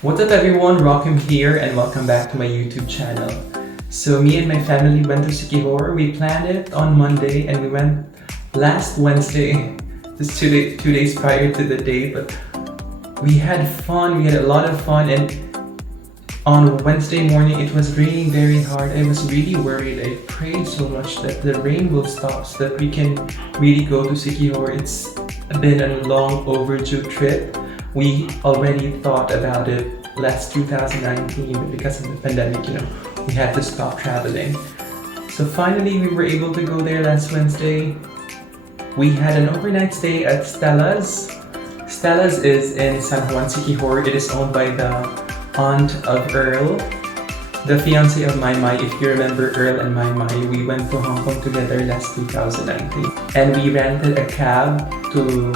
What's up everyone, Rockham here and welcome back to my YouTube channel. So me and my family went to Siquijor. We planned it on Monday and we went last Wednesday, just two days prior to the date, but we had fun, we had a lot of fun, and on Wednesday morning it was raining very hard. I was really worried. I prayed so much that the rain will stop so that we can really go to Siquijor. It's been a long overdue trip. We already thought about it last 2019, but because of the pandemic, we had to stop traveling. So finally we were able to go there last Wednesday. We had an overnight stay at Stella's. Stella's is in San Juan, Siquijor. It is owned by the aunt of Earl, the fiance of Mai Mai. If you remember Earl and Mai Mai, we went to Hong Kong together last 2019. And we rented a cab to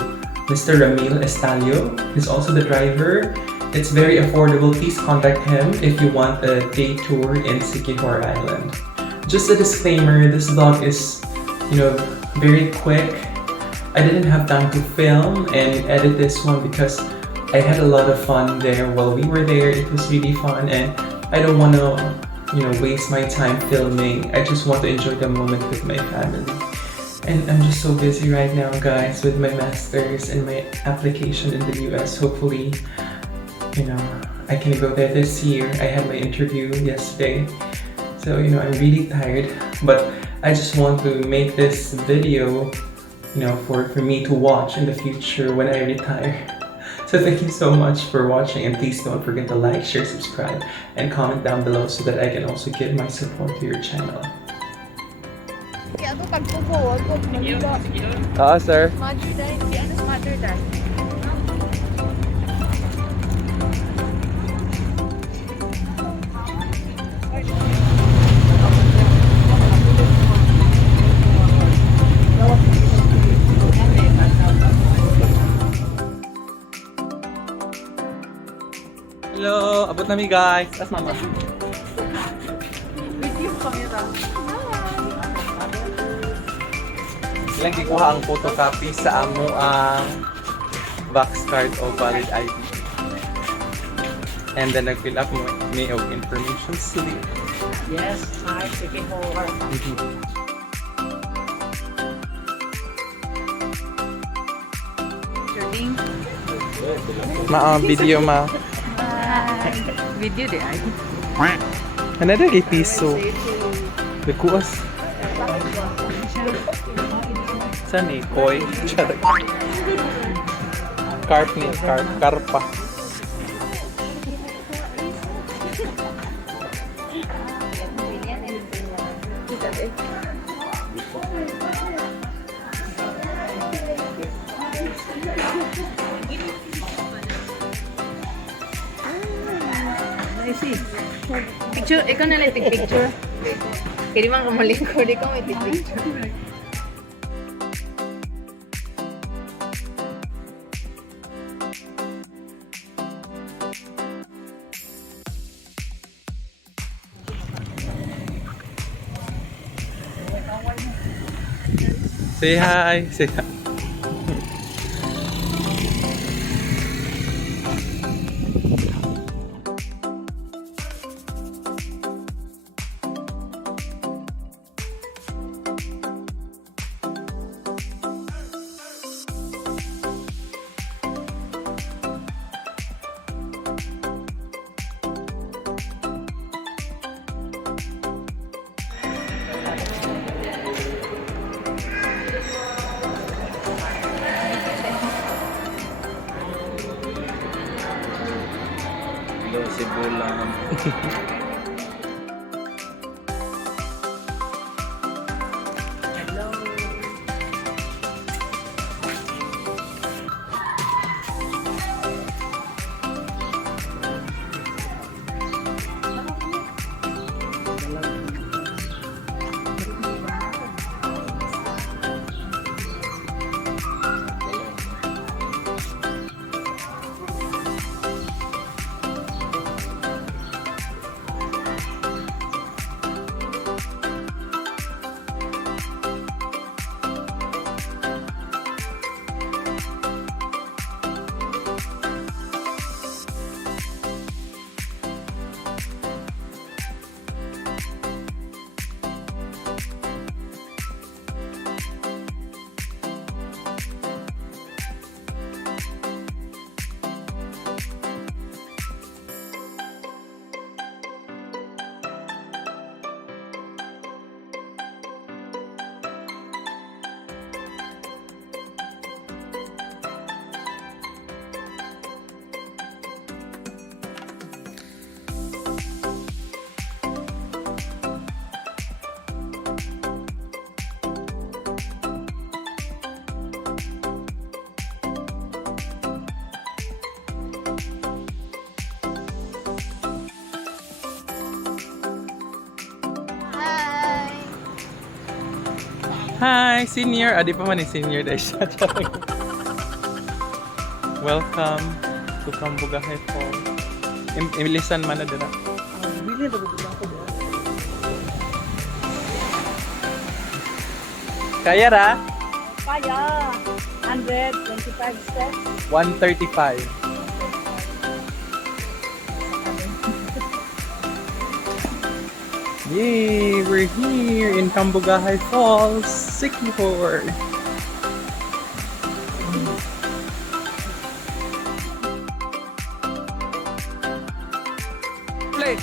Mr. Ramil Estalio. He's also the driver. It's very affordable. Please contact him if you want a day tour in Siquijor Island. Just a disclaimer, this vlog is, very quick. I didn't have time to film and edit this one because I had a lot of fun there while we were there. It was really fun and I don't want to, waste my time filming. I just want to enjoy the moment with my family. And I'm just so busy right now, guys, with my masters and my application in the US. Hopefully, I can go there this year. I had my interview yesterday. So, I'm really tired, but I just want to make this video, for me to watch in the future when I retire. So thank you so much for watching, and please don't forget to like, share, subscribe, and comment down below so that I can also give my support to your channel. Sir. Hello, abot nami guys. As mama. Ilang gikuha ang photocopy sa amo ang box card o valid ID. And then nag-fill up me of information slip. Yes, hi, Siquijor. Video ma. Video deh ay. Ano na kay piso? Nagkuas. Saan eh? Koi? Carp ni, karpa. Picture, ikaw na lang picture. Kaya di man kamalingkod, ikaw may picture. Say hi. Say hi. Sibulan. Hi, senior. Di pa man ni senior dahil siya. Welcome to Cambugahay Falls. Imilisan man na dira. Bili na ba ko ba? Kaya ra? Kaya 125 steps. 135. Yay! We're here in Cambugahay Falls, Siquijor. Play!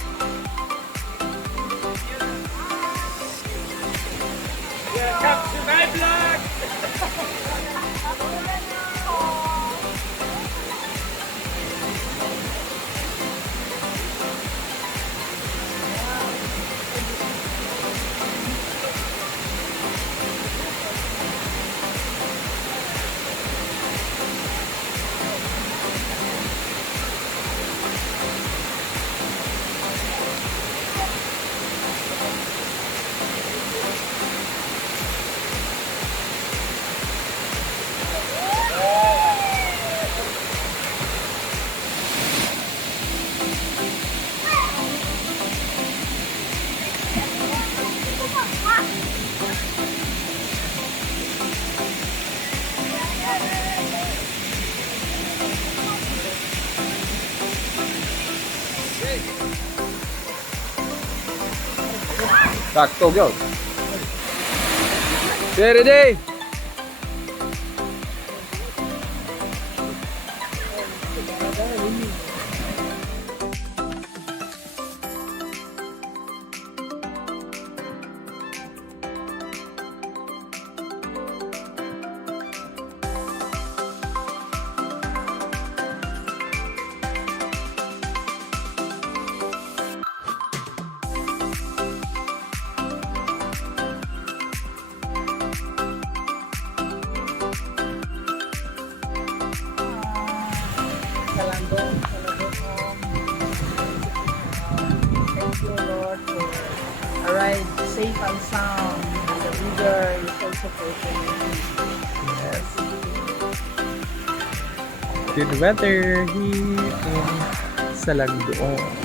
Welcome to my vlog! Tak, go. Ready? Salandong. Thank you, Lord, for arrive safe and sound. And the leader is also protecting. Yes. Good weather here in Salagdoong.